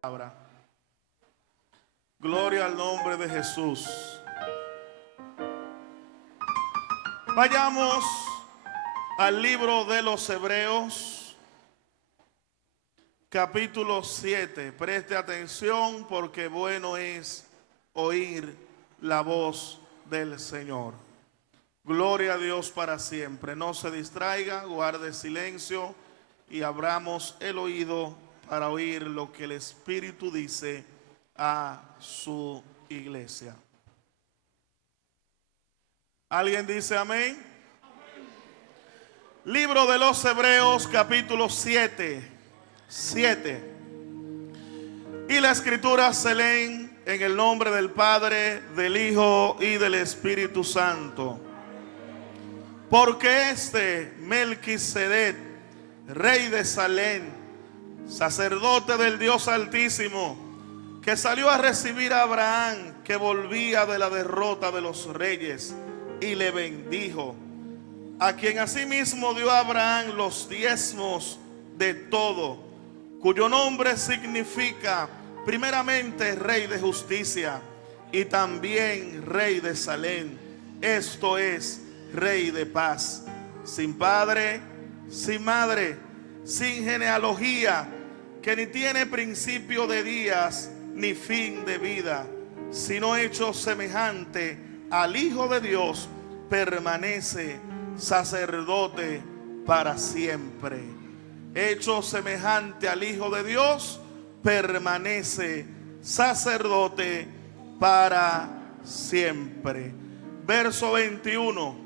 palabra. Gloria al nombre de Jesús. Vayamos al libro de los Hebreos, capítulo 7. Preste atención porque bueno es oír la voz del Señor. Gloria a Dios para siempre. No se distraiga, guarde silencio y abramos el oído para oír lo que el Espíritu dice a su iglesia. ¿Alguien dice amén? Libro de los Hebreos, capítulo 7. Y la escritura se leen en el nombre del Padre, del Hijo y del Espíritu Santo. Porque Melquisedec, rey de Salem, sacerdote del Dios Altísimo, que salió a recibir a Abraham, que volvía de la derrota de los reyes, y le bendijo, a quien asimismo dio a Abraham los diezmos de todo, cuyo nombre significa primeramente Rey de Justicia, y también Rey de Salem, esto es, Rey de paz, sin padre, sin madre, sin genealogía, que ni tiene principio de días ni fin de vida, sino hecho semejante al Hijo de Dios, permanece sacerdote para siempre. Hecho semejante al Hijo de Dios, permanece sacerdote para siempre. Verso 21.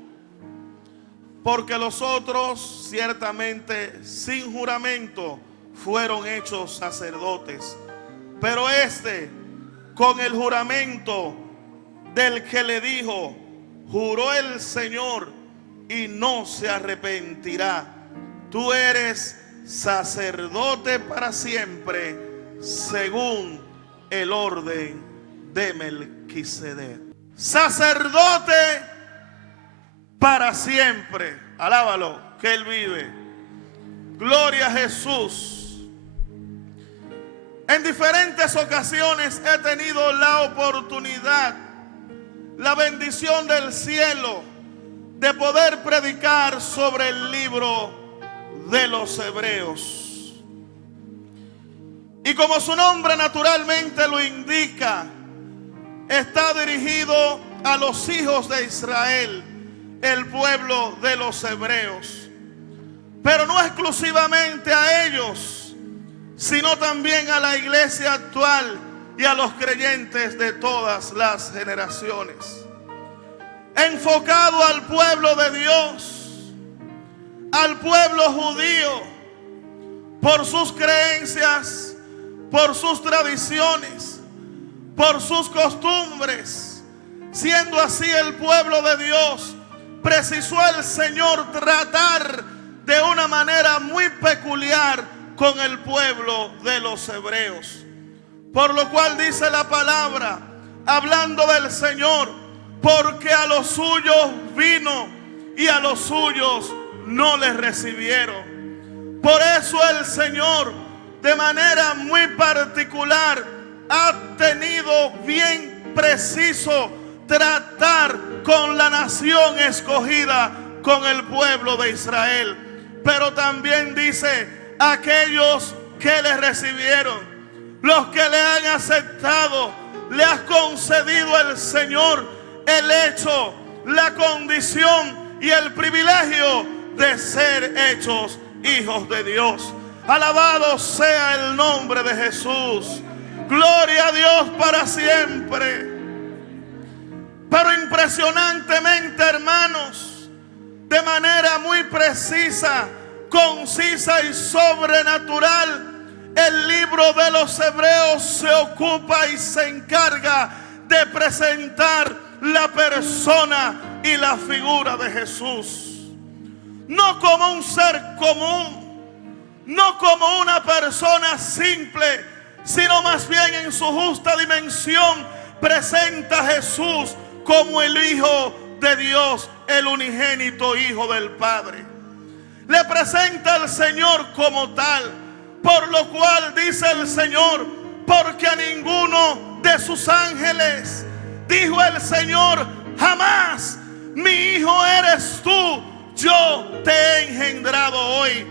Porque los otros ciertamente sin juramento fueron hechos sacerdotes, pero con el juramento del que le dijo, juró el Señor y no se arrepentirá, tú eres sacerdote para siempre, según el orden de Melquisedec. Sacerdote para siempre. Alábalo, que Él vive. Gloria a Jesús. En diferentes ocasiones he tenido la oportunidad, la bendición del cielo, de poder predicar sobre el libro de los Hebreos. Y como su nombre naturalmente lo indica, está dirigido a los hijos de Israel, el pueblo de los hebreos, pero no exclusivamente a ellos, sino también a la iglesia actual y a los creyentes de todas las generaciones. Enfocado al pueblo de Dios, al pueblo judío, por sus creencias, por sus tradiciones, por sus costumbres. Siendo así el pueblo de Dios, precisó el Señor tratar de una manera muy peculiar con el pueblo de los hebreos. Por lo cual dice la palabra, hablando del Señor, porque a los suyos vino y a los suyos no les recibieron. Por eso el Señor, de manera muy particular, ha tenido bien preciso tratar con la nación escogida, con el pueblo de Israel. Pero también dice, aquellos que le recibieron, los que le han aceptado, le ha concedido el Señor el hecho, la condición y el privilegio de ser hechos hijos de Dios. Alabado sea el nombre de Jesús. Gloria a Dios para siempre. Pero impresionantemente, hermanos, de manera muy precisa, concisa y sobrenatural, el libro de los Hebreos se ocupa y se encarga de presentar la persona y la figura de Jesús. No como un ser común, no como una persona simple, sino más bien en su justa dimensión presenta a Jesús como el Hijo de Dios, el unigénito Hijo del Padre. Le presenta al Señor como tal, por lo cual dice el Señor, porque a ninguno de sus ángeles dijo el Señor jamás: mi hijo eres tú, yo te he engendrado hoy.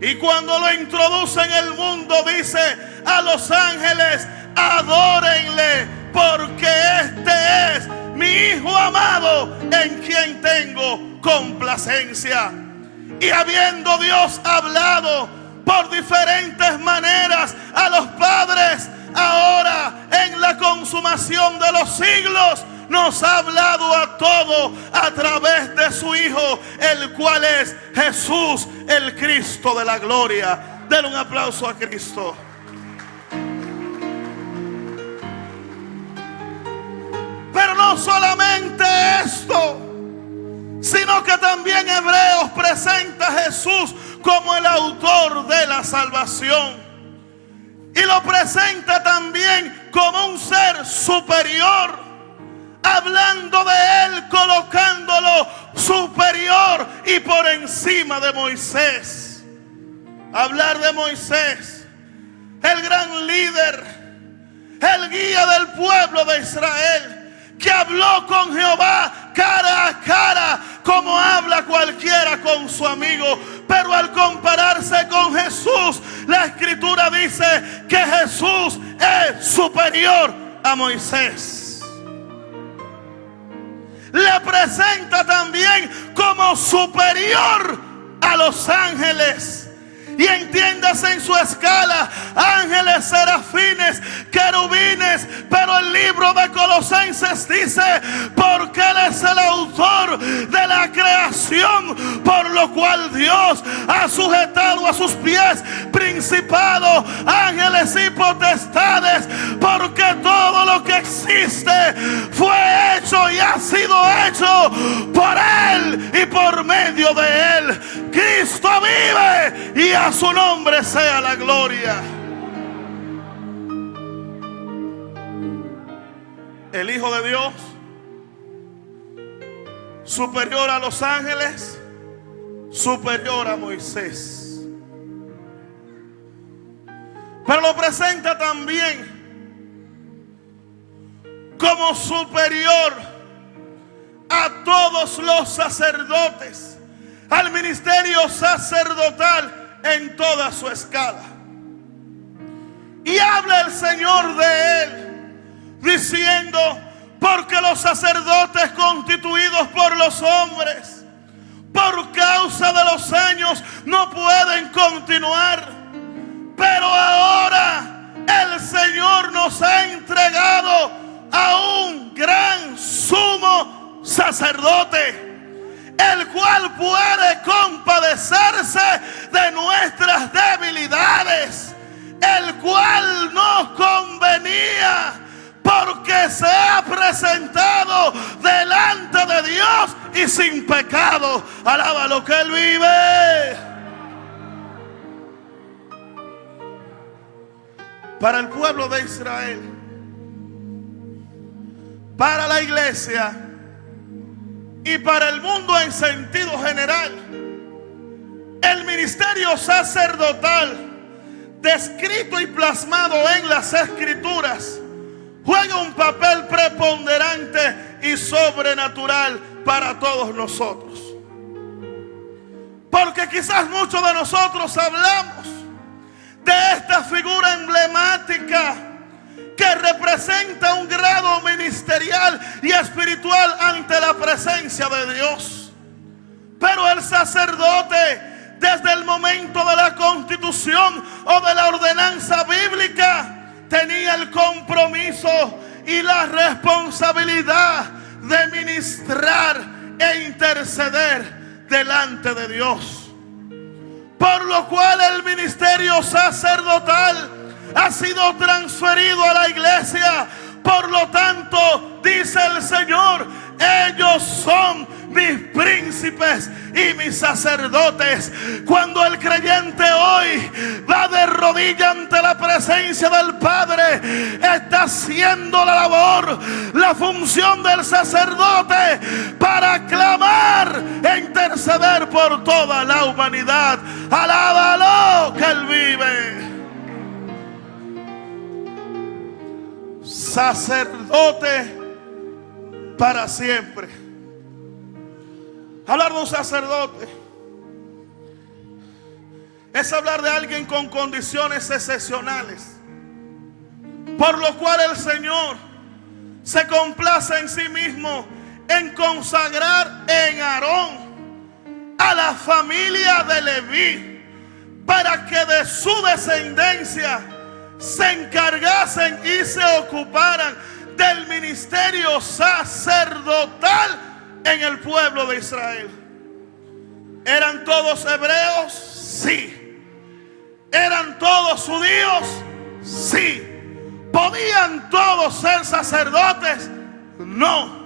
Y cuando lo introduce en el mundo, dice a los ángeles: adórenle, porque este es mi hijo amado, en quien tengo complacencia. Y habiendo Dios hablado por diferentes maneras a los padres, ahora en la consumación de los siglos nos ha hablado a todos a través de su Hijo, el cual es Jesús, el Cristo de la gloria. Denle un aplauso a Cristo. Pero no solamente esto, sino que también Hebreos presenta a Jesús como el autor de la salvación. Y lo presenta también como un ser superior, hablando de él, colocándolo superior y por encima de Moisés. Hablar de Moisés, el gran líder, el guía del pueblo de Israel, que habló con Jehová cara a cara, como habla cualquiera con su amigo. Pero al compararse con Jesús, la Escritura dice que Jesús es superior a Moisés. Le presenta también como superior a los ángeles. Y entiéndase en su escala: ángeles, serafines, querubines. Pero el libro de Colosenses dice: porque Él es el autor de la creación, por lo cual Dios ha sujetado a sus pies principados, ángeles y potestades. Porque todo lo que existe fue hecho y ha sido hecho por Él y por medio de Él. Cristo vive y a su nombre sea la gloria. El Hijo de Dios, superior a los ángeles, superior a Moisés. Pero lo presenta también como superior a todos los sacerdotes, al ministerio sacerdotal en toda su escala. Y habla el Señor de él diciendo: porque los sacerdotes constituidos por los hombres, por causa de los años, no pueden continuar. Pero ahora el Señor nos ha entregado a un gran sumo sacerdote, el cual puede compadecerse de nuestras debilidades, el cual nos convenía, porque se ha presentado delante de Dios y sin pecado. Alaba lo que Él vive. Para el pueblo de Israel, para la iglesia y para el mundo en sentido general, el ministerio sacerdotal, descrito y plasmado en las Escrituras, juega un papel preponderante y sobrenatural para todos nosotros. Porque quizás muchos de nosotros hablamos de esta figura emblemática que representa un grado ministerial y espiritual ante la presencia de Dios. Pero el sacerdote, desde el momento de la constitución o de la ordenanza bíblica, tenía el compromiso y la responsabilidad de ministrar e interceder delante de Dios. Por lo cual el ministerio sacerdotal ha sido transferido a la iglesia. Por lo tanto, dice el Señor: ellos son mis príncipes y mis sacerdotes. Cuando el creyente hoy va de rodillas ante la presencia del Padre, está haciendo la labor, la función del sacerdote, para clamar e interceder por toda la humanidad. Alábalo que Él vive. sacerdote para siempre. Hablar de un sacerdote es hablar de alguien con condiciones excepcionales, por lo cual el Señor se complace en sí mismo en consagrar en Aarón a la familia de Leví, para que de su descendencia se encargasen y se ocuparan del ministerio sacerdotal en el pueblo de Israel. ¿Eran todos hebreos? Sí. ¿Eran todos judíos? Sí. ¿Podían todos ser sacerdotes? No.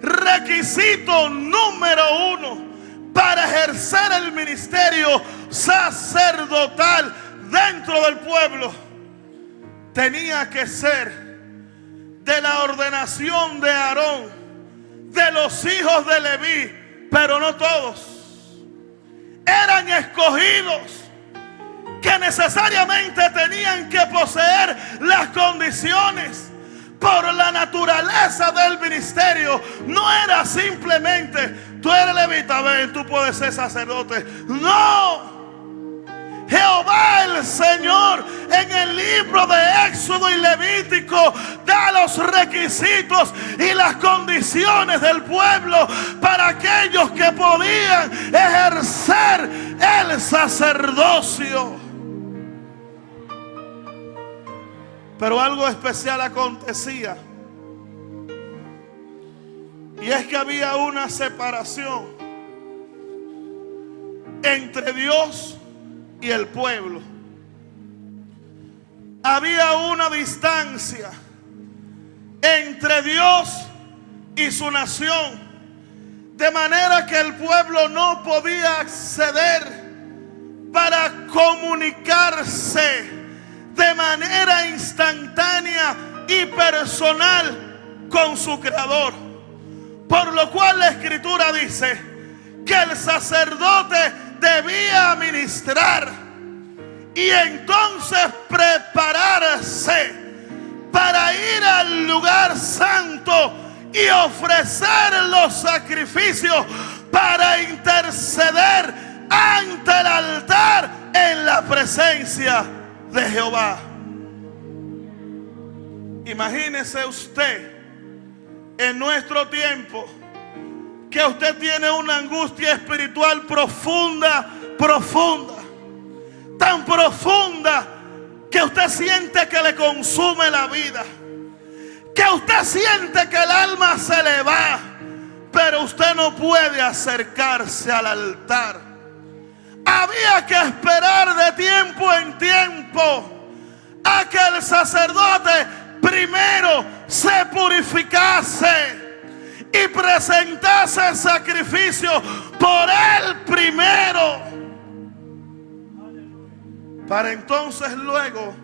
Requisito número 1 para ejercer el ministerio sacerdotal dentro del pueblo: tenía que ser de la ordenación de Aarón, de los hijos de Leví, pero no todos. Eran escogidos que necesariamente tenían que poseer las condiciones. Por la naturaleza del ministerio, no era simplemente tú eres levita, ven, tú puedes ser sacerdote. No. Jehová el Señor en el libro de Éxodo y Levítico da los requisitos y las condiciones del pueblo para aquellos que podían ejercer el sacerdocio. Pero algo especial acontecía, y es que había una separación entre Dios y el pueblo. Había una distancia entre Dios y su nación, de manera que el pueblo no podía acceder para comunicarse de manera instantánea y personal con su Creador. Por lo cual la Escritura dice que el sacerdote debía ministrar y entonces prepararse para ir al lugar santo y ofrecer los sacrificios para interceder ante el altar en la presencia de Jehová. Imagínese usted en nuestro tiempo que usted tiene una angustia espiritual profunda, tan profunda que usted siente que le consume la vida, que usted siente que el alma se le va, pero usted no puede acercarse al altar. Había que esperar de tiempo en tiempo a que el sacerdote primero se purificase y presentase el sacrificio por él primero, para entonces luego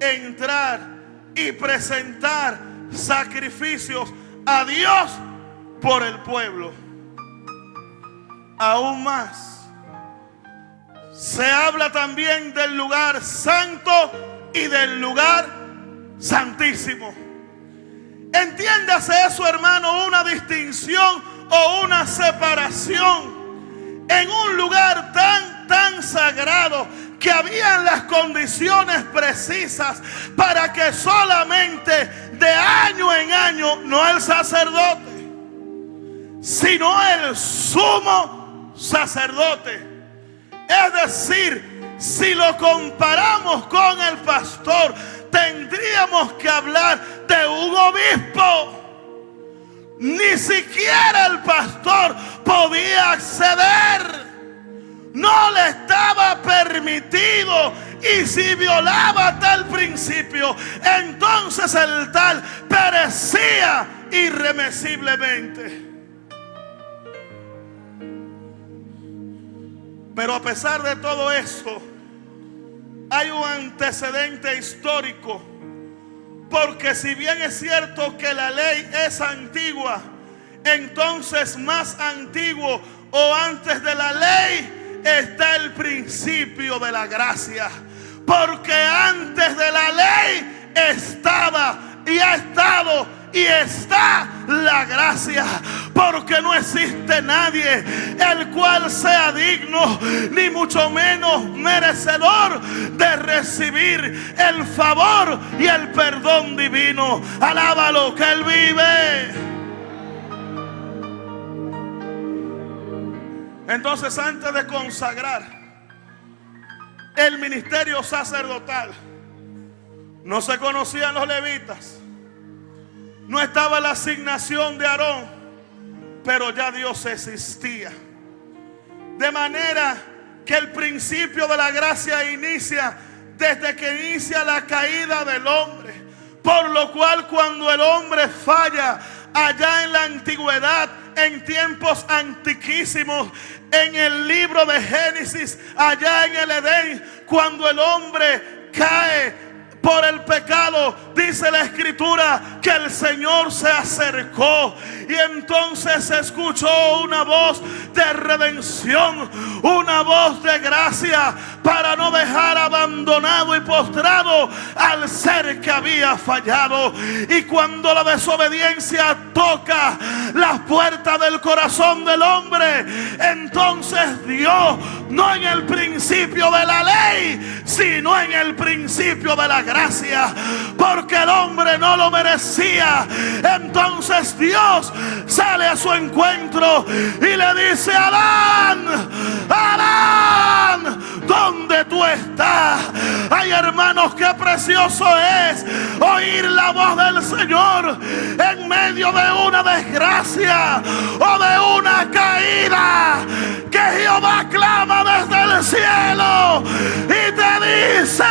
entrar y presentar sacrificios a Dios por el pueblo. Aún más, se habla también del lugar santo y del lugar santísimo. Entiéndase eso, hermano, una distinción o una separación en un lugar tan sagrado, que habían las condiciones precisas para que solamente de año en año, no el sacerdote, sino el sumo sacerdote. Es decir, si lo comparamos con el pastor, tendríamos que hablar de un obispo. Ni siquiera el pastor podía acceder. No le estaba permitido. Y si violaba tal principio, entonces el tal perecía irremisiblemente. Pero a pesar de todo esto, hay un antecedente histórico. Porque si bien es cierto que la ley es antigua, entonces más antiguo o antes de la ley está el principio de la gracia. Porque antes de la ley estaba ha estado y está la gracia, porque no existe nadie el cual sea digno, ni mucho menos merecedor de recibir el favor y el perdón divino. Alábalo, que Él vive. Entonces, antes de consagrar el ministerio sacerdotal, no se conocían los levitas, no estaba la asignación de Aarón, pero ya Dios existía. De manera que el principio de la gracia inicia desde que inicia la caída del hombre. Por lo cual, cuando el hombre falla allá en la antigüedad, en tiempos antiquísimos, en el libro de Génesis, allá en el Edén, cuando el hombre cae por el pecado, dice la Escritura que el Señor se acercó y entonces se escuchó una voz de redención, una voz de gracia, para no dejar abandonado y postrado al ser que había fallado. Y cuando la desobediencia toca las puertas del corazón del hombre, entonces Dios, no en el principio de la ley, sino en el principio de la gracia, porque el hombre no lo merecía, entonces Dios sale a su encuentro y le dice: Adán, Adán, ¿dónde tú estás? Ay, hermanos, qué precioso es oír la voz del Señor en medio de una desgracia o de una caída, que Jehová clama desde el cielo y te dice: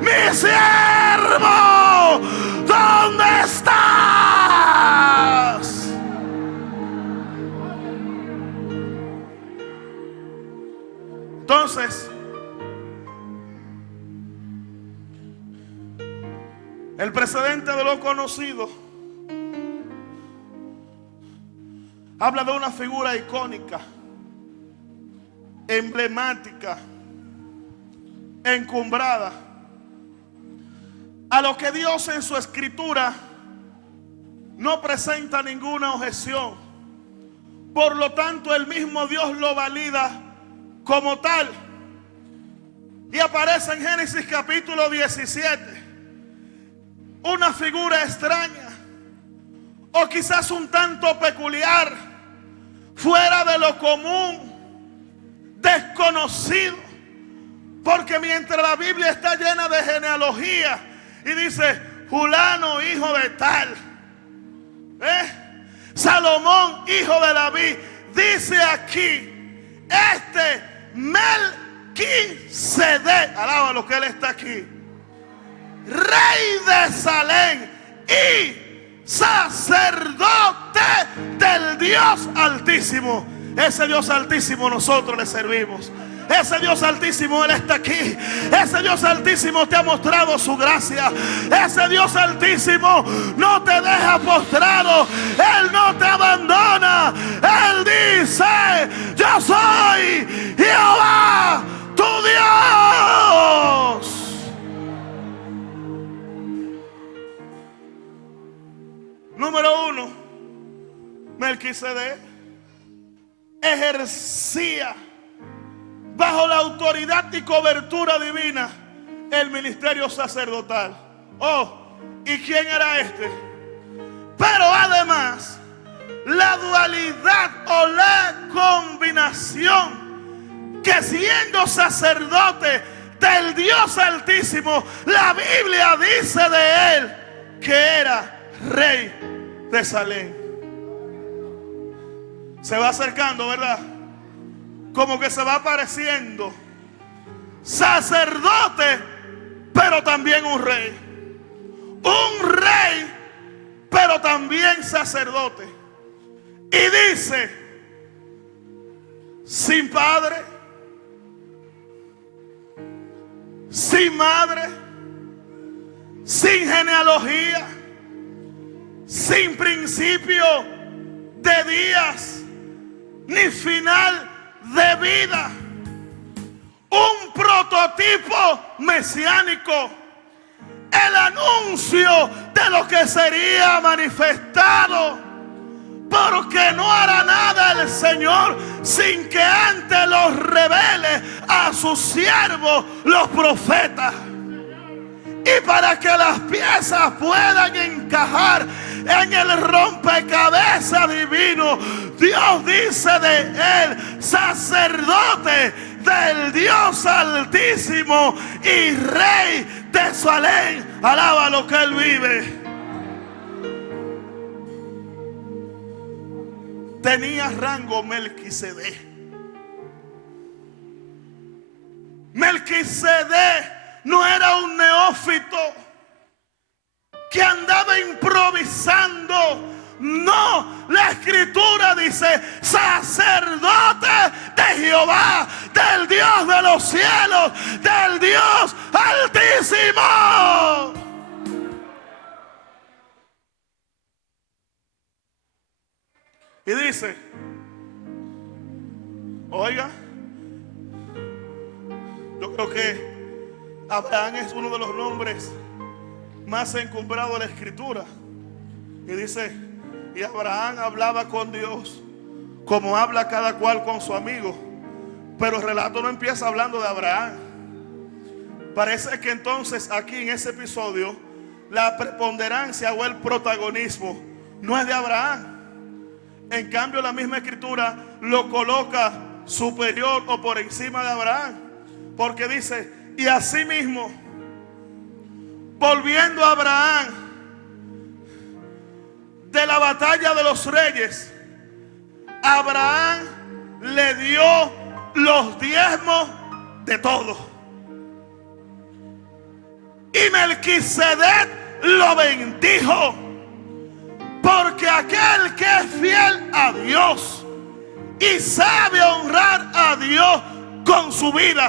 mi siervo, ¿dónde estás? Entonces, el precedente de lo conocido habla de una figura icónica, emblemática, encumbrada, a lo que Dios en su escritura no presenta ninguna objeción. Por lo tanto, el mismo Dios lo valida como tal. Y aparece en Génesis capítulo 17 una figura extraña, o quizás un tanto peculiar, fuera de lo común, desconocido. Porque mientras la Biblia está llena de genealogía y dice fulano hijo de tal, Salomón hijo de David, dice aquí Melquisedec, alaba lo que él está aquí, rey de Salem y sacerdote del Dios Altísimo. Ese Dios Altísimo nosotros le servimos. Ese Dios Altísimo, Él está aquí. Ese Dios Altísimo te ha mostrado su gracia. Ese Dios Altísimo no te deja postrado. Él no te abandona. Él dice: yo soy Jehová, tu Dios. Número 1, Melquisedec ejercía bajo la autoridad y cobertura divina el ministerio sacerdotal. ¿Y quién era este? Pero además, la dualidad o la combinación, que siendo sacerdote del Dios Altísimo, la Biblia dice de él que era rey de Salem. Se va acercando, ¿verdad? Como que se va apareciendo. Sacerdote, pero también un rey. Un rey, pero también sacerdote. Y dice: sin padre, sin madre, sin genealogía, sin principio de días, ni final de vida. Un prototipo mesiánico. el anuncio de lo que sería manifestado. Porque no hará nada el Señor sin que antes los revele a sus siervos, los profetas. Y para que las piezas puedan encajar en el rompecabezas divino, Dios dice de él, sacerdote del Dios Altísimo y Rey de Salem. Alaba lo que él vive. Tenía rango Melquisedec. Melquisedec no era un neófito que andaba improvisando. No, la escritura dice sacerdote de Jehová, del Dios de los cielos, del Dios Altísimo. Y dice, oiga, yo creo que Abraham es uno de los nombres más encumbrados de la escritura. Y dice, y Abraham hablaba con Dios como habla cada cual con su amigo. Pero el relato no empieza hablando de Abraham. Parece que entonces aquí en ese episodio la preponderancia o el protagonismo no es de Abraham. En cambio, la misma escritura lo coloca superior o por encima de Abraham. Porque dice, y asimismo, volviendo a Abraham de la batalla de los reyes, Abraham le dio los diezmos de todo. Y Melquisedec lo bendijo. Porque aquel que es fiel a Dios y sabe honrar a Dios con su vida,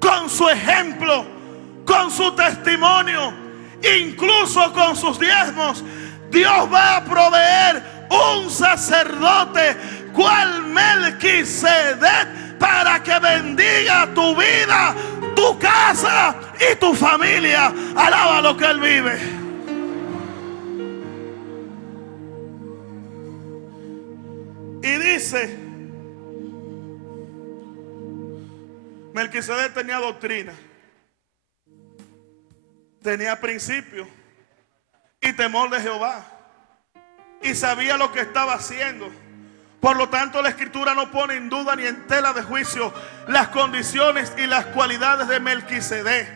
con su ejemplo, con su testimonio, incluso con sus diezmos, Dios va a proveer un sacerdote cual Melquisedec para que bendiga tu vida, tu casa y tu familia. Alaba lo que él vive. Y dice, Melquisedec tenía doctrina, tenía principio y temor de Jehová, y sabía lo que estaba haciendo. Por lo tanto, la escritura no pone en duda ni en tela de juicio las condiciones y las cualidades de Melquisedec.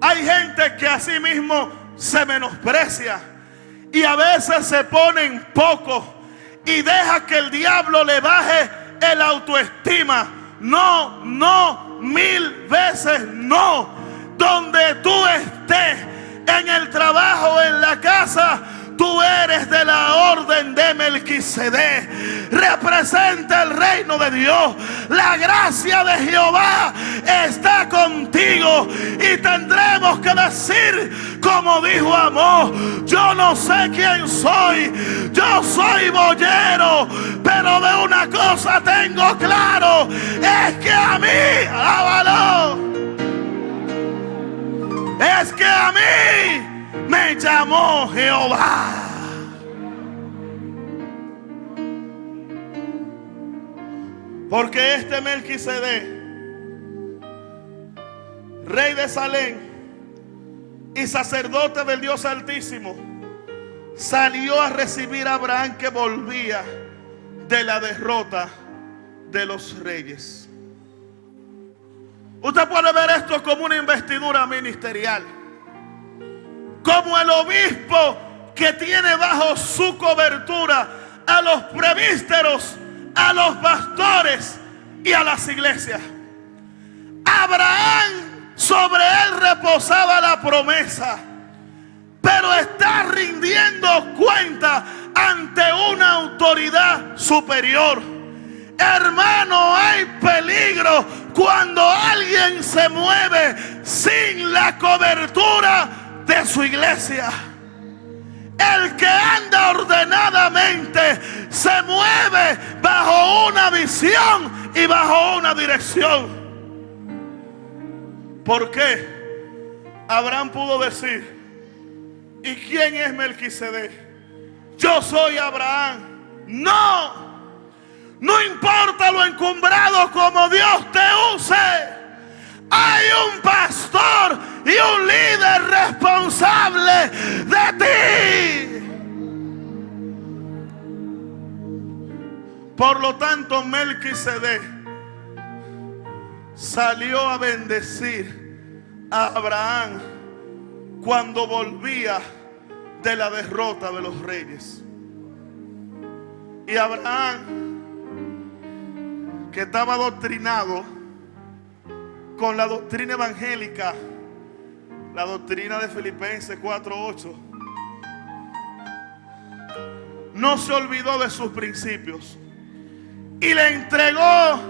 Hay gente que a sí mismo se menosprecia y a veces se pone en poco y deja que el diablo le baje el autoestima. No, no, 1000 veces no. Donde tú estés, en el trabajo, en la casa, tú eres de la orden de Melquisedec. Representa el reino de Dios. La gracia de Jehová está contigo. Y tendremos que decir, como dijo Amós, yo no sé quién soy. Yo soy boyero, pero de una cosa tengo claro, es que a mí, alábalo, es que a mí me llamó Jehová. Porque este Melquisedec, rey de Salem y sacerdote del Dios Altísimo, salió a recibir a Abraham que volvía de la derrota de los reyes. Usted puede ver esto como una investidura ministerial, como el obispo que tiene bajo su cobertura a los presbíteros, a los pastores y a las iglesias. Abraham, sobre él reposaba la promesa, pero está rindiendo cuenta ante una autoridad superior. Hermano, hay peligro cuando alguien se mueve sin la cobertura de su iglesia. El que anda ordenadamente se mueve bajo una visión y bajo una dirección. ¿Por qué? Abraham pudo decir: ¿y quién es Melquisedec? Yo soy Abraham. No, no importa lo encumbrado como Dios te use. Hay un pastor y un líder responsable de ti. Por lo tanto, Melquisedec salió a bendecir a Abraham cuando volvía de la derrota de los reyes. Y Abraham, que estaba adoctrinado con la doctrina evangélica, la doctrina de Filipenses 4:8, no se olvidó de sus principios y le entregó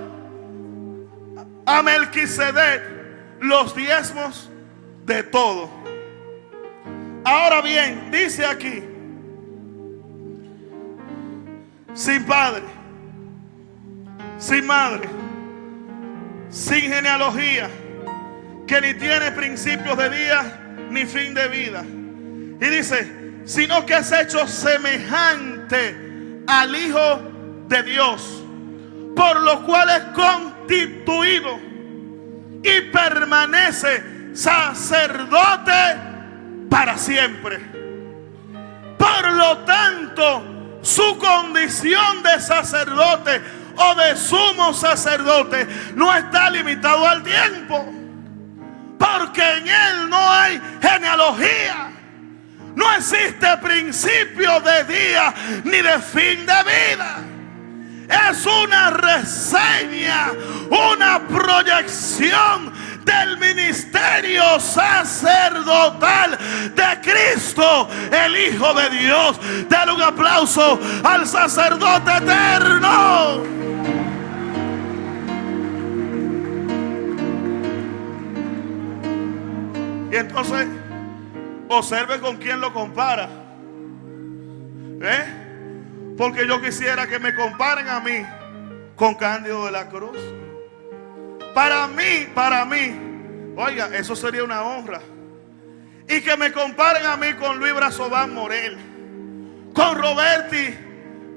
a Melquisedec los diezmos de todo. Ahora bien, dice aquí: sin padre, sin madre, sin genealogía, que ni tiene principios de día ni fin de vida. Y dice: sino que es hecho semejante al Hijo de Dios, por lo cual es constituido y permanece sacerdote para siempre. Por lo tanto, su condición de sacerdote o de sumo sacerdote no está limitado al tiempo, porque en él no hay genealogía, no existe principio de día ni de fin de vida. Es una reseña, una proyección del ministerio sacerdotal de Cristo, el Hijo de Dios. Dale un aplauso al sacerdote eterno. Y entonces, observe con quién lo compara. Porque yo quisiera que me comparen a mí con Cándido de la Cruz. Para mí, oiga, eso sería una honra. Y que me comparen a mí con Luis Brazoban Morel, con Roberti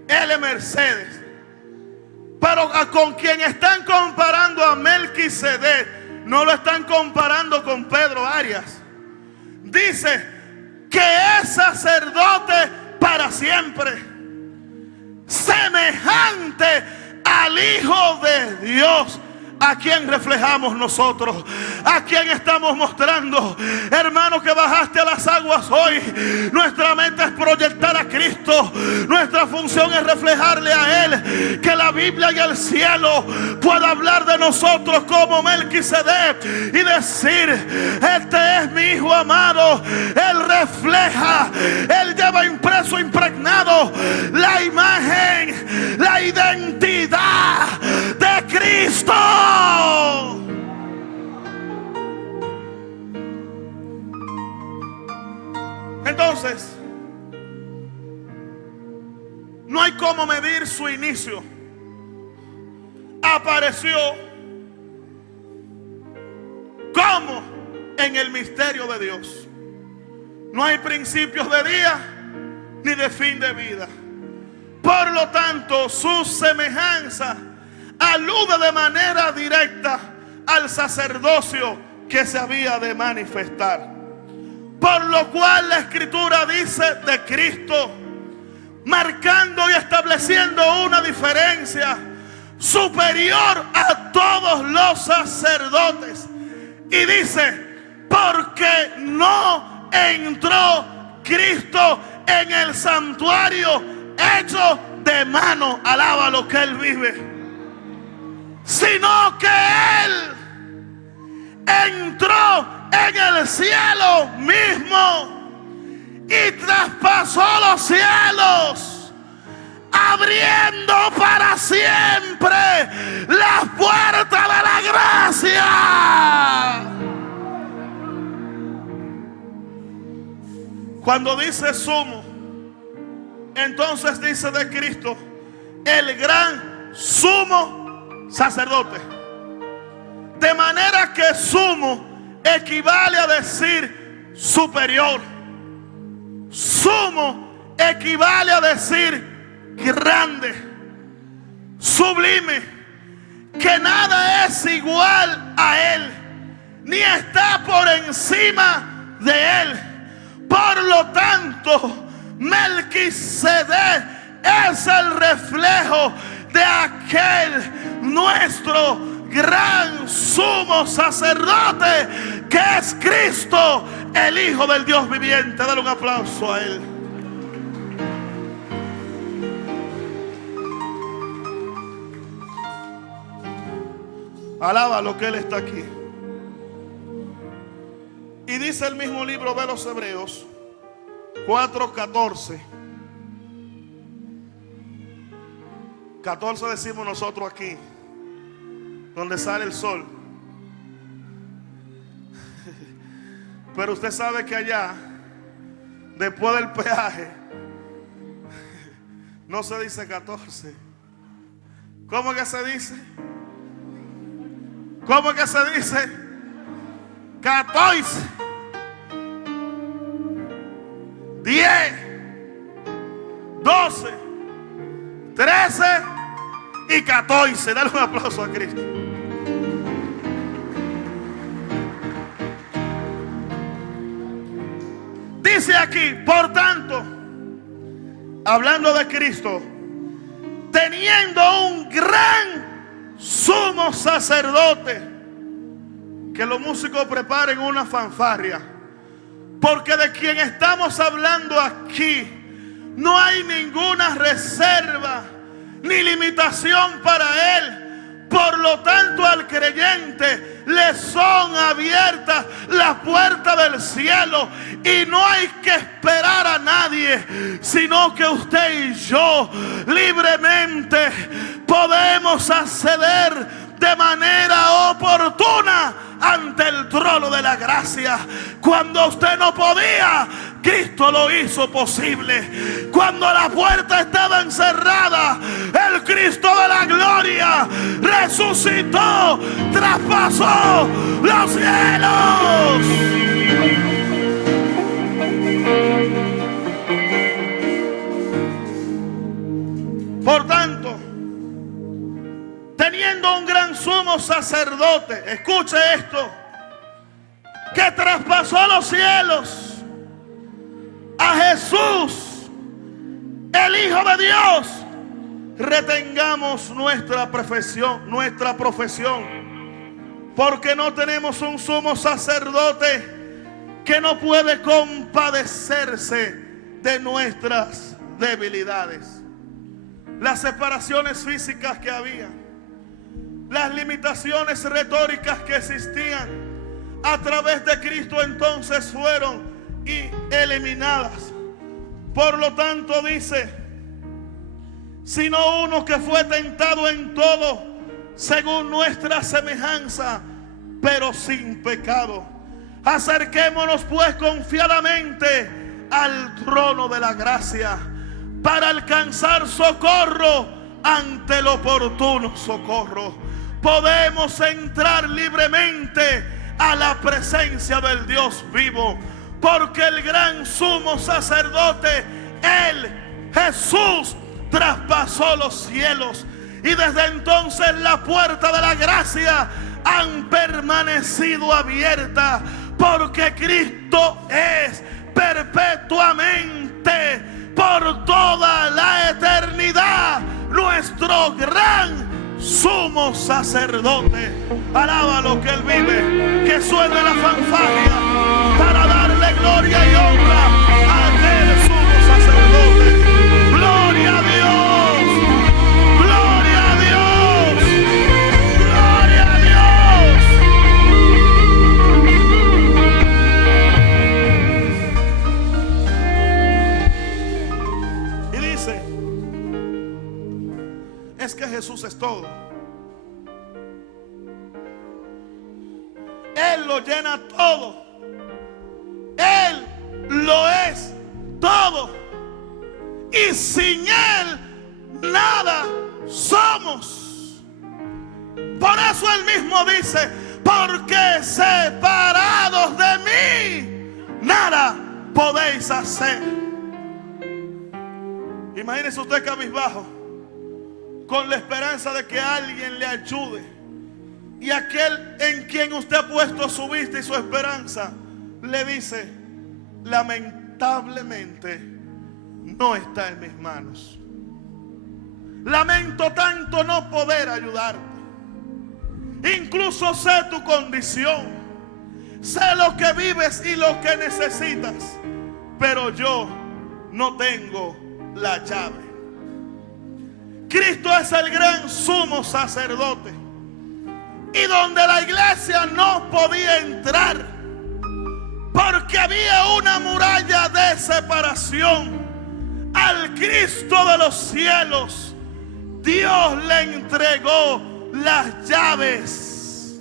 L. Mercedes. Pero con quien están comparando a Melquisedec, no lo están comparando con Pedro Arias. Dice que es sacerdote para siempre, semejante al Hijo de Dios. ¿A quién reflejamos nosotros? ¿A quién estamos mostrando? Hermano, que bajaste a las aguas hoy. Nuestra mente es proyectar a Cristo. Nuestra función es reflejarle a Él. Que la Biblia y el cielo pueda hablar de nosotros como Melquisedec y decir: este es mi Hijo amado. Él refleja, Él lleva impreso, impregnado la imagen, la identidad de Cristo. Entonces, no hay cómo medir su inicio. Apareció como en el misterio de Dios. No hay principios de día ni de fin de vida. Por lo tanto, su semejanza alude de manera directa al sacerdocio que se había de manifestar. Por lo cual la Escritura dice de Cristo, marcando y estableciendo una diferencia superior a todos los sacerdotes. Y dice: porque no entró Cristo en el santuario hecho de mano, alaba lo que Él vive, sino que Él entró en el cielo mismo y traspasó los cielos, abriendo para siempre las puertas de la gracia. Cuando dice sumo, entonces dice de Cristo, el gran sumo sacerdote. De manera que sumo equivale a decir superior. Sumo equivale a decir grande, sublime, que nada es igual a Él, ni está por encima de Él. Por lo tanto, Melquisedec es el reflejo de aquel nuestro gran sumo sacerdote, que es Cristo, el Hijo del Dios viviente. Dale un aplauso a Él. Alaba lo que Él está aquí. Y dice el mismo libro de los Hebreos 4:14. 14 decimos nosotros aquí, donde sale el sol. Pero usted sabe que allá, después del peaje, no se dice 14. ¿Cómo que se dice? ¿Cómo que se dice? 14, 10, 12, 13 y 14. Dale un aplauso a Cristo. Dice aquí, por tanto, hablando de Cristo, teniendo un gran sumo sacerdote. Que los músicos preparen una fanfarria, porque de quien estamos hablando aquí no hay ninguna reserva ni limitación para Él. Por lo tanto, al creyente le son abiertas las puertas del cielo, y no hay que esperar a nadie, sino que usted y yo libremente podemos acceder de manera oportuna ante el trono de la gracia. Cuando usted no podía, Cristo lo hizo posible. Cuando la puerta estaba encerrada, el Cristo de la gloria resucitó, traspasó los cielos. Por tanto, teniendo un gran sumo sacerdote, escuche esto, que traspasó los cielos, a Jesús, el Hijo de Dios, retengamos nuestra profesión, porque no tenemos un sumo sacerdote que no puede compadecerse de nuestras debilidades. Las separaciones físicas que había, las limitaciones retóricas que existían, a través de Cristo entonces fueron eliminadas. Por lo tanto dice, sino uno que fue tentado en todo según nuestra semejanza, pero sin pecado. Acerquémonos pues confiadamente al trono de la gracia, para alcanzar socorro ante el oportuno socorro. Podemos entrar libremente a la presencia del Dios vivo, porque el gran sumo sacerdote, Él, Jesús, traspasó los cielos, y desde entonces la puerta de la gracia han permanecido abiertas, porque Cristo es perpetuamente, por toda la eternidad, nuestro gran sumo sacerdote. Alaba lo que Él vive. Que suene la fanfarria para darle gloria y honra a aquel sumo sacerdote. Gloria a Dios, gloria a Dios, gloria a Dios. Y dice, es que Jesús es todo. Él lo llena todo. Él lo es todo. Y sin Él nada somos. Por eso Él mismo dice, porque separados de mí nada podéis hacer. Imagínese usted cabizbajo, con la esperanza de que alguien le ayude, y aquel en quien usted ha puesto su vista y su esperanza le dice: lamentablemente no está en mis manos. Lamento tanto no poder ayudarte. Incluso sé tu condición, sé lo que vives y lo que necesitas, pero yo no tengo la llave. Cristo es el gran sumo sacerdote, y donde la iglesia no podía entrar porque había una muralla de separación, al Cristo de los cielos Dios le entregó las llaves.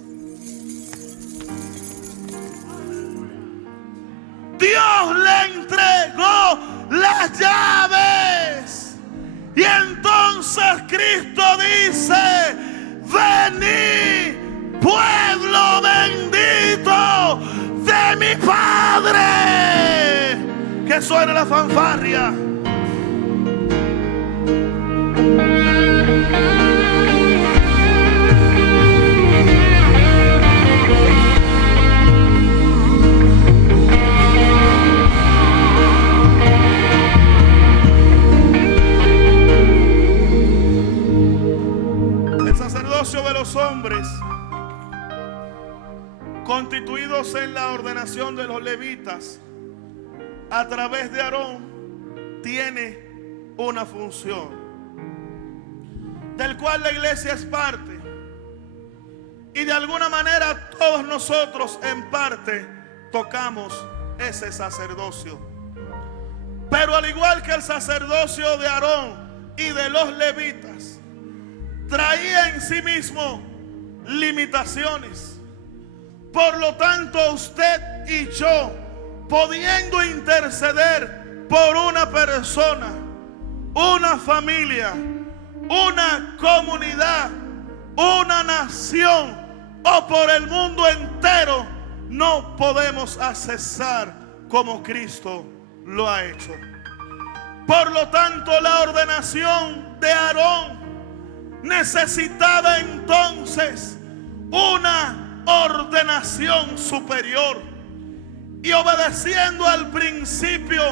Dios le entregó las llaves. Y entonces Cristo dice: venid, pueblo bendito de mi Padre. Que suene la fanfarria. De los hombres constituidos en la ordenación de los levitas a través de Aarón tiene una función, del cual la iglesia es parte, y de alguna manera todos nosotros en parte tocamos ese sacerdocio. Pero al igual que el sacerdocio de Aarón y de los levitas traía en sí mismo limitaciones, por lo tanto usted y yo, pudiendo interceder por una persona, una familia, una comunidad, una nación o por el mundo entero, no podemos accesar como Cristo lo ha hecho. Por lo tanto, la ordenación de Aarón necesitaba entonces una ordenación superior, y obedeciendo al principio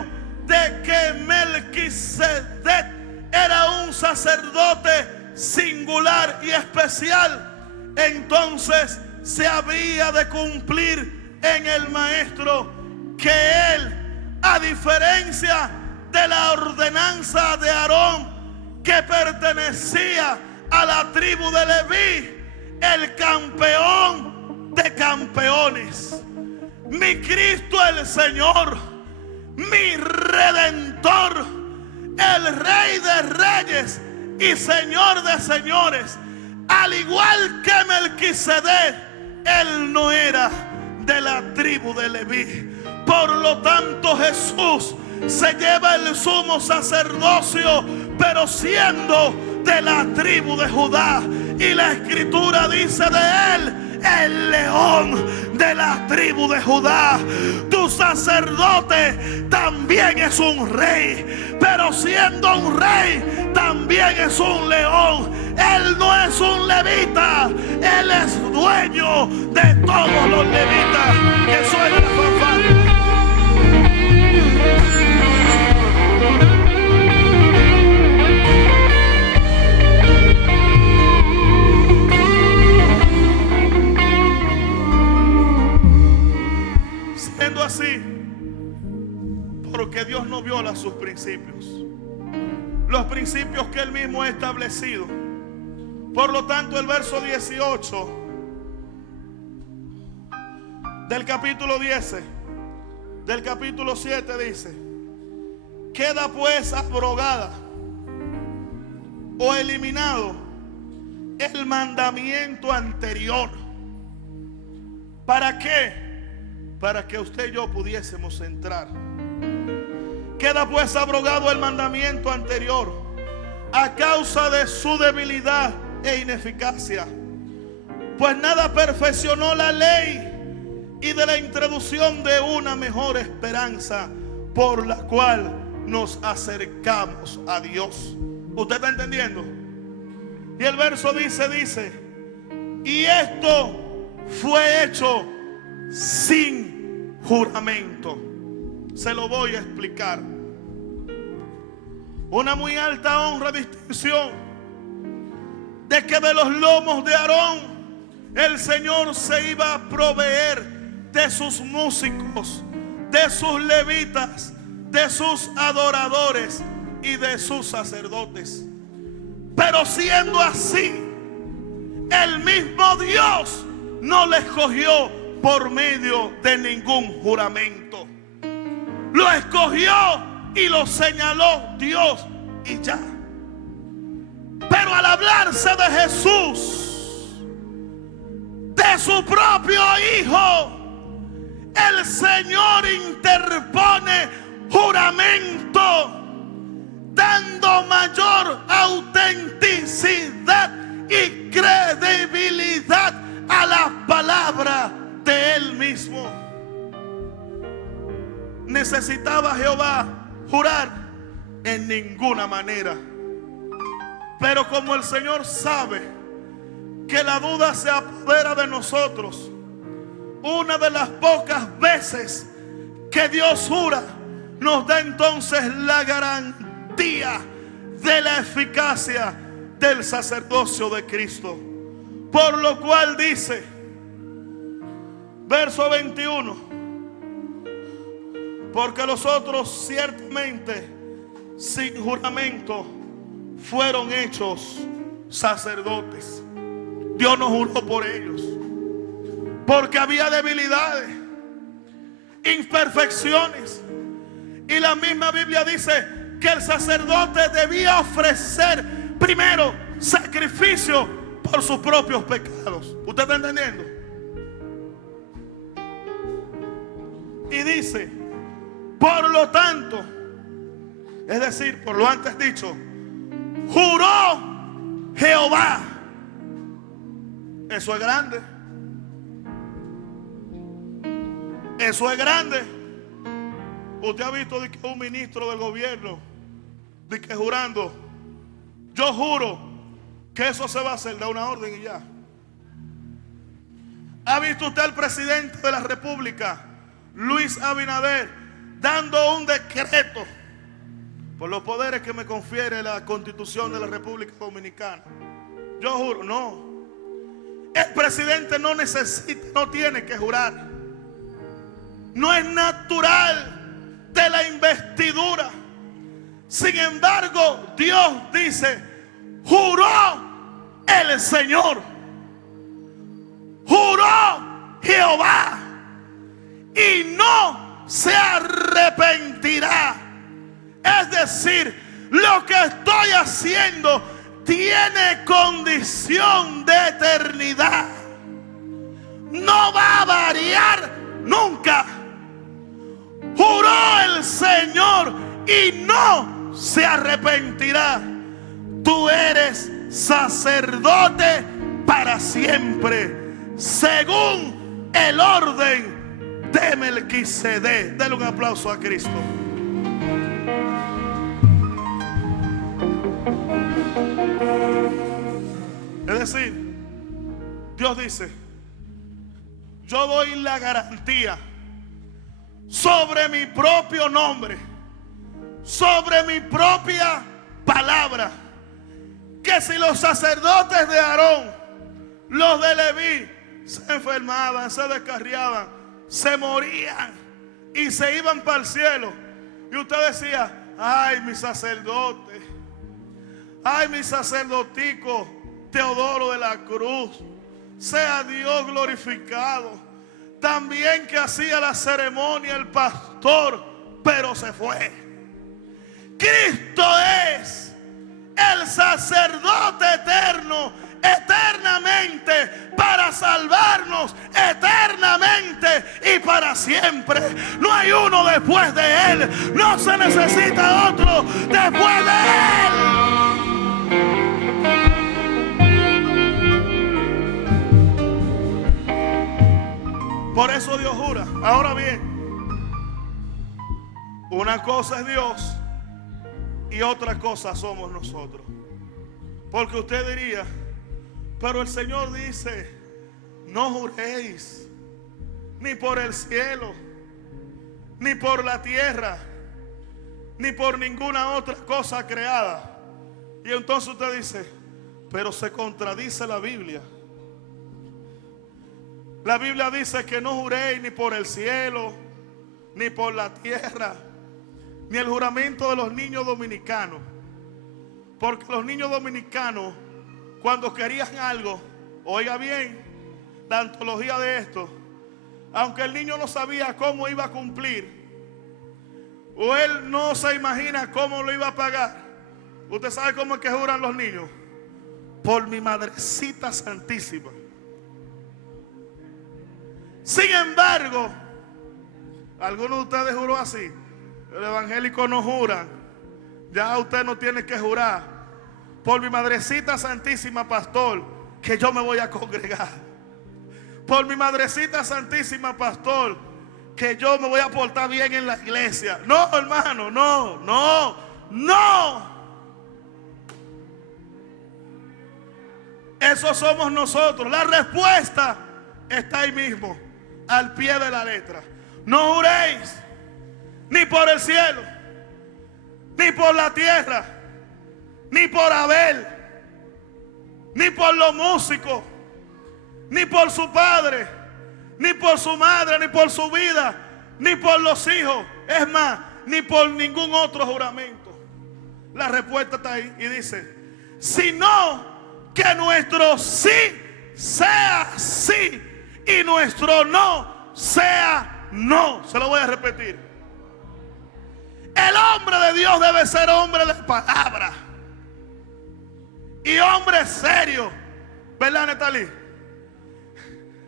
de que Melquisedec era un sacerdote singular y especial, entonces se había de cumplir en el maestro que él, a diferencia de la ordenanza de Aarón, que pertenecía a la tribu de Leví, el campeón de campeones, mi Cristo el Señor, mi Redentor, el Rey de Reyes y Señor de Señores, al igual que Melquisedec, él no era de la tribu de Leví. Por lo tanto, Jesús se lleva el sumo sacerdocio, pero siendo de la tribu de Judá. Y la escritura dice de él: el león de la tribu de Judá. Tu sacerdote también es un rey, pero siendo un rey también es un león. Él no es un levita, él es dueño de todos los levitas. Que suena la fanfarria. Siendo así, porque Dios no viola sus principios, los principios que él mismo ha establecido. Por lo tanto, el verso 18 del capítulo 10 del capítulo 7 dice: queda pues abrogada o eliminado el mandamiento anterior. ¿Para qué? Para que usted y yo pudiésemos entrar. Queda pues abrogado el mandamiento anterior a causa de su debilidad e ineficacia, Pues nada perfeccionó la ley, y de la introducción de una mejor esperanza por la cual nos acercamos a Dios. ¿Usted está entendiendo? Y el verso dice, y esto fue hecho sin juramento. Se lo voy a explicar. Una muy alta honra, distinción, de que de los lomos de Aarón el Señor se iba a proveer de sus músicos, de sus levitas, de sus adoradores y de sus sacerdotes. Pero siendo así, el mismo Dios no le escogió por medio de ningún juramento. Lo escogió y lo señaló Dios y ya. Pero al hablarse de Jesús, de su propio Hijo, el Señor interpone juramento, dando mayor autenticidad y credibilidad a la palabra de Él mismo. ¿Necesitaba Jehová jurar? En ninguna manera. Pero como el Señor sabe que la duda se apodera de nosotros, una de las pocas veces que Dios jura, nos da entonces la garantía de la eficacia del sacerdocio de Cristo. Por lo cual dice, verso 21, porque los otros ciertamente sin juramento fueron hechos sacerdotes. Dios no juró por ellos, porque había debilidades, imperfecciones. Y la misma Biblia dice que el sacerdote debía ofrecer primero sacrificio por sus propios pecados. ¿Usted está entendiendo? Y dice, por lo tanto, es decir, por lo antes dicho, juró Jehová. Eso es grande. Eso es grande. Usted ha visto de que un ministro del gobierno, de que jurando, yo juro que eso se va a hacer, da una orden y ya. ¿Ha visto usted al presidente de la República, Luis Abinader, dando un decreto por los poderes que me confiere la Constitución de la República Dominicana? Yo juro, no. El presidente no necesita, no tiene que jurar. No es natural de la investidura. Sin embargo, Dios dice, juró el Señor, juró Jehová, y no se arrepentirá. Es decir, lo que estoy haciendo tiene condición de eternidad. No va a variar nunca. Juró el Señor y no se arrepentirá. Tú eres sacerdote para siempre, según el orden de Melquisedec. Denle un aplauso a Cristo. Es decir, Dios dice, yo doy la garantía sobre mi propio nombre, sobre mi propia palabra, que si los sacerdotes de Aarón, los de Leví, se enfermaban, se descarriaban, se morían y se iban para el cielo, y usted decía, ay, mi sacerdote, ay, mi sacerdotico Teodoro de la Cruz, sea Dios glorificado. También que hacía la ceremonia el pastor, pero se fue. Cristo es el sacerdote eterno, eternamente, para salvarnos eternamente y para siempre. No hay uno después de Él. No se necesita otro después de Él. Por eso Dios jura. Ahora bien, una cosa es Dios y otra cosa somos nosotros. Porque usted diría, pero el Señor dice, no juréis ni por el cielo, ni por la tierra, ni por ninguna otra cosa creada. Y entonces usted dice, pero se contradice la Biblia. La Biblia dice que no juréis ni por el cielo, ni por la tierra, ni el juramento de los niños dominicanos. Porque los niños dominicanos, cuando querían algo, oiga bien la antología de esto, aunque el niño no sabía cómo iba a cumplir, o él no se imagina cómo lo iba a pagar, usted sabe cómo es que juran los niños: por mi madrecita santísima. Sin embargo, algunos de ustedes juró así. El evangélico no juran. Ya usted no tiene que jurar. Por mi madrecita santísima, pastor, que yo me voy a congregar. Por mi madrecita santísima, pastor, que yo me voy a portar bien en la iglesia. No, hermano, no. Eso somos nosotros. La respuesta está ahí mismo, al pie de la letra. No juréis ni por el cielo, ni por la tierra, ni por Abel, ni por los músicos, ni por su padre, ni por su madre, ni por su vida, ni por los hijos. Es más, ni por ningún otro juramento. La respuesta está ahí y dice, sino que nuestro sí sea sí y nuestro no sea no. Se lo voy a repetir. El hombre de Dios debe ser hombre de palabra y hombre serio, ¿verdad, Netalí?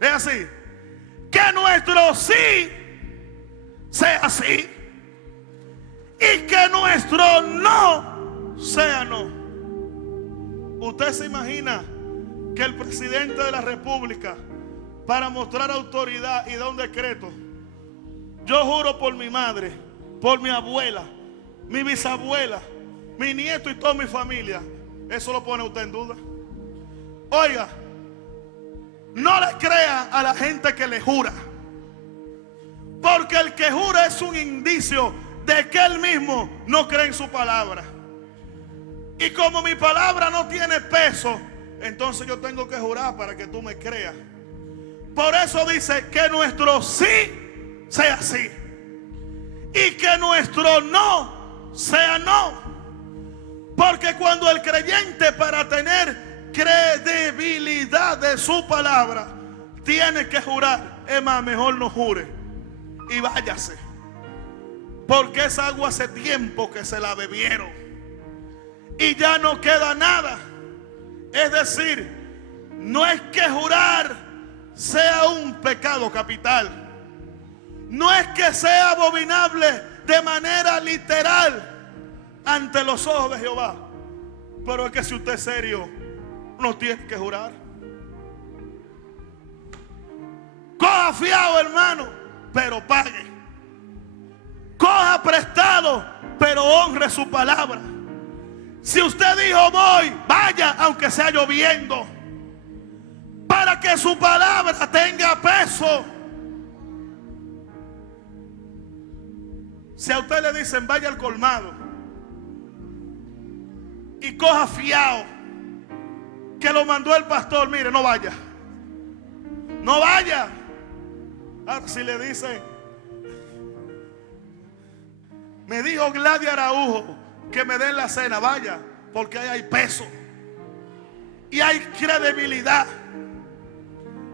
Es así. Que nuestro sí sea sí y que nuestro no sea no. ¿Usted se imagina que el presidente de la República, para mostrar autoridad y dar un decreto: yo juro por mi madre, por mi abuela, mi bisabuela, mi nieto y toda mi familia? ¿Eso lo pone usted en duda? Oiga, no le crea a la gente que le jura, porque el que jura es un indicio de que él mismo no cree en su palabra. Y como mi palabra no tiene peso, entonces yo tengo que jurar para que tú me creas. Por eso dice que nuestro sí sea sí y que nuestro no sea no. Porque cuando el creyente, para tener credibilidad de su palabra, tiene que jurar, es más, mejor no jure y váyase, porque esa agua hace tiempo que se la bebieron y ya no queda nada. Es decir, no es que jurar sea un pecado capital, no es que sea abominable de manera literal ante los ojos de Jehová, pero es que si usted es serio, no tiene que jurar. Coja fiado, hermano, pero pague. Coja prestado, pero honre su palabra. Si usted dijo voy, vaya aunque sea lloviendo, para que su palabra tenga peso. Si a usted le dicen vaya al colmado y coja fiado que lo mandó el pastor, mire, no vaya, no vaya. Ahora si le dicen, me dijo Gladys Araujo que me den la cena, vaya, porque ahí hay peso y hay credibilidad.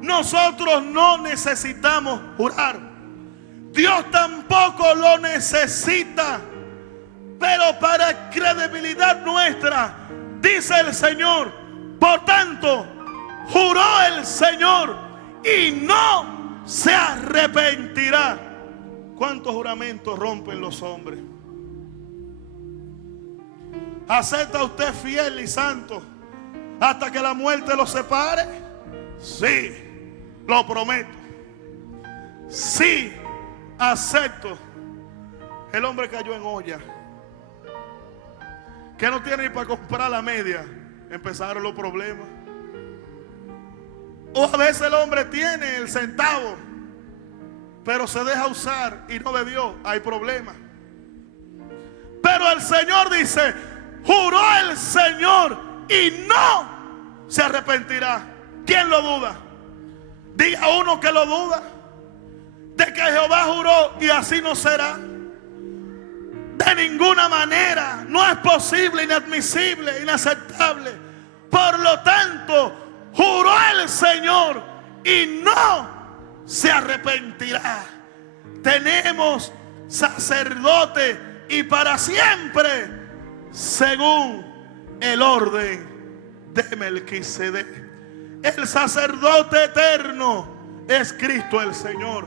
Nosotros no necesitamos jurar, Dios tampoco lo necesita, pero para credibilidad nuestra, dice el Señor, por tanto, juró el Señor y no se arrepentirá. ¿Cuántos juramentos rompen los hombres? ¿Acepta usted fiel y santo hasta que la muerte los separe? Sí, lo prometo. sí acepto. El hombre cayó en olla, que no tiene ni para comprar la media. Empezaron los problemas. O a veces el hombre tiene el centavo, pero se deja usar y no de Dios. Hay problemas. Pero el Señor dice: juró el Señor y no se arrepentirá. ¿Quién lo duda? Diga uno que lo duda de que Jehová juró y así no será. De ninguna manera. No es posible, inadmisible, inaceptable. Por lo tanto, juró el Señor y no se arrepentirá. Tenemos sacerdote y para siempre, según el orden de Melquisedec. El sacerdote eterno es Cristo el Señor.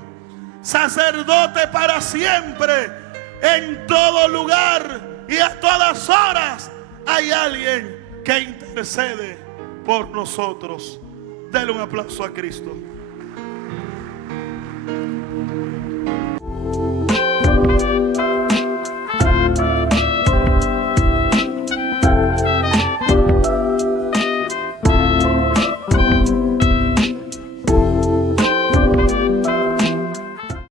Sacerdote para siempre, en todo lugar y a todas horas hay alguien que intercede por nosotros. Dele un aplauso a Cristo.